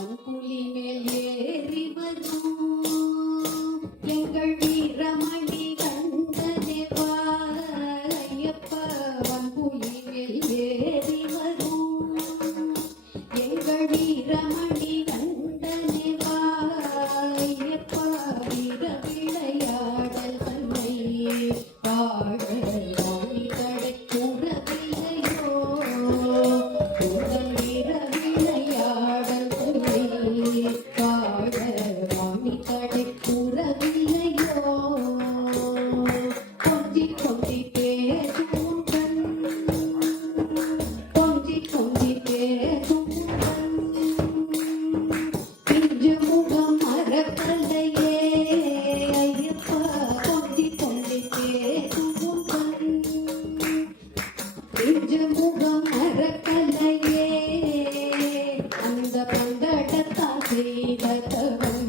வன்புலி மேல் ஏறி வரும் எங்கள் வீரமணி கண்டனேவா ஐயப்பா. வன்புலி மேல் ஏறி வரும் எங்கள் வீரமணி கண்டனேவா ஐயப்பா. வீர விளையாடல் தன்னை பாட வாணி தடை கூறவில்லையோ. வீர விளையாடல் தன்னை பாட வாணி தடை கூறவில்லையோ. கொஞ்சி கொஞ்சி பேசும் கண் கொஞ்சி கொஞ்சி பேசும் கண் பிஞ்சு முகம் மறக்கலையே ஐயப்பா. கொஞ்சி கொஞ்சி பேசும் கண் பிஞ்சு முகம் மறக்கலையே. அந்த பந்தடத்தான் செய்த தவம்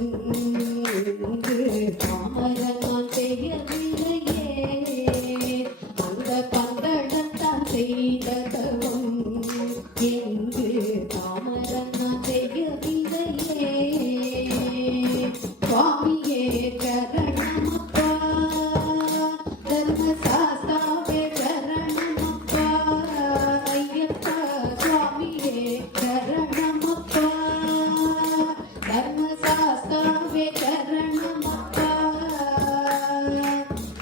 பாமரனான் செய்யவில்லையே. அந்த பந்தடத்தான் செய்த தவம் எங்கு பாமரனான் செய்யவில்லையே. சுவாமியே சரணமப்பா தர்மசாஸ்தாவே சரணமப்பா ஐயப்பா. சுவாமியே சரணமப்பா தர்மசாஸ்தாவே சரணமப்பா.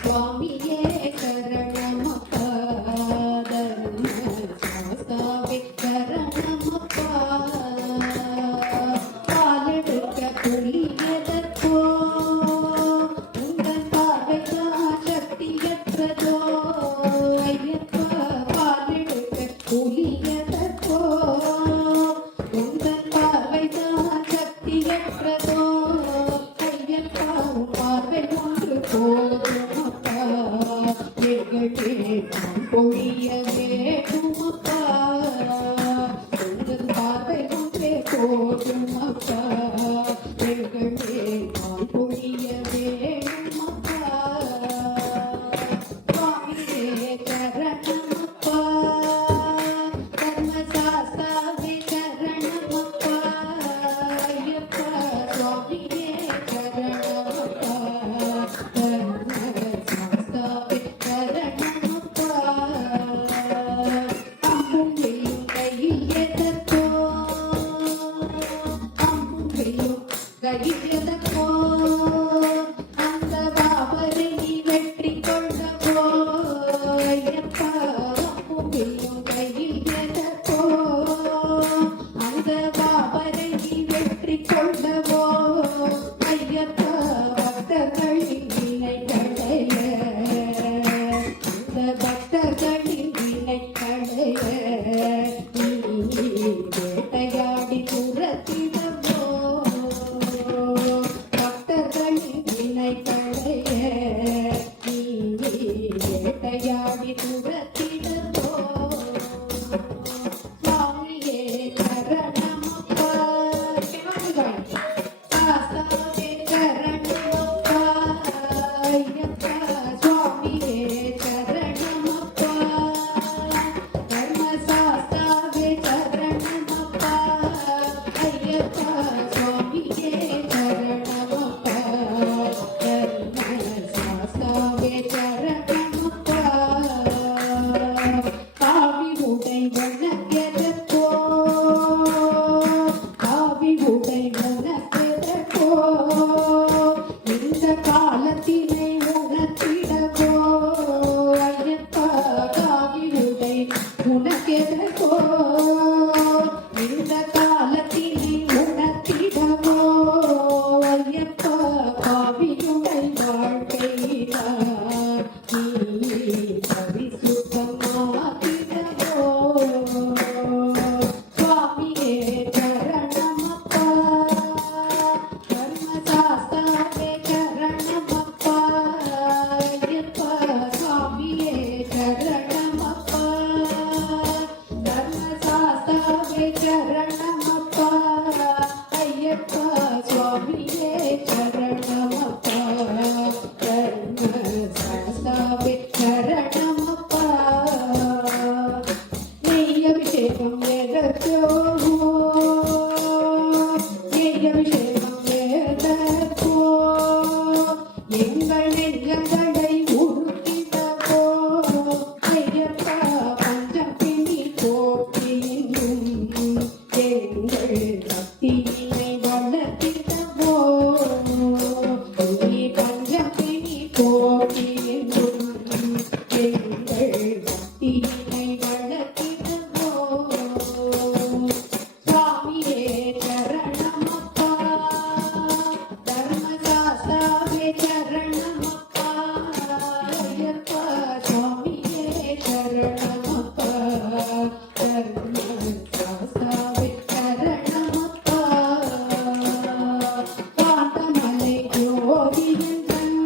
சுவாமியே சரணமப்பா தர்மசாஸ்தாவே சரணமப்பா. பாலெடுக்க புலியதற்கோ உங்கள் பார்வைதான் சக்தியற்றதோ ஐயப்பா. பாலெடுக்க புலியதற்கோ உங்கள் பார்வைதான் சக்தியற்றதோ ஐயப்பா. பார்வை ஒன்று போதும் அப்பா எங்களே நான் பொழிய வேண்டும் அப்பா. உங்கள் பார்வை ஒன்றே போதும் அப்பா எங்களே நான் பொழிய வேண்டும் அப்பா. சுவாமியே சரணமப்பா தர்மசாஸ்தாவே சரணமப்பா ஐயப்பா. சுவாமியே சரணமப்பா தர்மசாஸ்தாவே சரணமப்பா. அம்பும் வெல்லும் கையில் எதற்கோ அம்பும் வெல்லும் கையில் எதற்கோ அந்த பாவரை நீ வெற்றி கொள்ளவோ ஐயப்பா. அம்பும் வெல்லும் கையில் எதற்கோ அந்த பாவரை நீ வெற்றி கொள்ளவோ ஐயப்பா. பக்தர்களின் வினை களைய அந்த பக்தர்களின் வினை களைய நீ வேட்டையாடி துரத்திடவோ. பக்தர்களின் வினை களைய நீ வேட்டையாடி துரத்திடவோ. சுவாமியே சரணமப்பா சாஸ்தாவே சரணமப்பா ஐயப்பா. சுவாமியே சரணமப்பா தர்மசாஸ்தாவே ஜோதியினை வளர்த்திடுவோம். சுவாமியே சரணமப்பா, தர்மசாஸ்தாவே சரணமப்பா, ஐயப்பா சுவாமியே சரணமப்பா, தர்மசாஸ்தாவே சரணமப்பா. காந்தமலை ஜோதியந்தன்,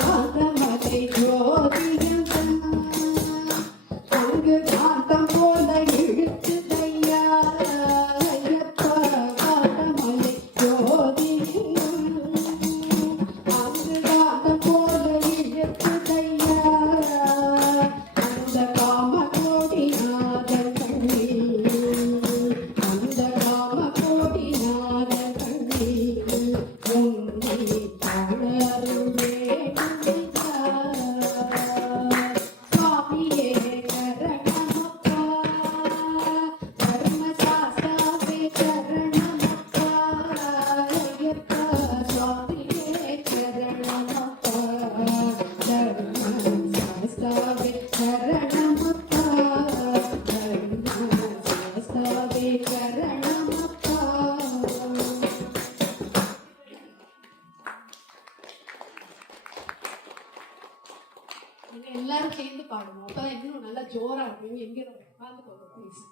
காந்தமலை ஜோதியந்தன், அங்கு காந்தம் போல இழுக்குதையா ஐயப்பா. காந்தமலை ஜோதியந்தன், அங்கு காந்தம் போல இழுக்குதையா. அந்த காமகோடிநாதன் கண்ணீர், அந்த காமகோடிநாதன் கண்ணீர், உன்னை காண அருளே முடியா. சுவாமியே சரணமப்பா, தர்மசாஸ்தாவே சரணமப்பா, ஐயப்பா சுவாமியே சரணமப்பா, தர்மசாஸ்தாவே சரணமப்பா, தர்மசாஸ்தாவே சரணமப்பா. நீங்க எல்லாரும் சேர்ந்து பாடணும், அப்பதான் இன்னும் நல்லா ஜோரா இருக்கும். எங்க உட்காந்து ப்ளீஸ்.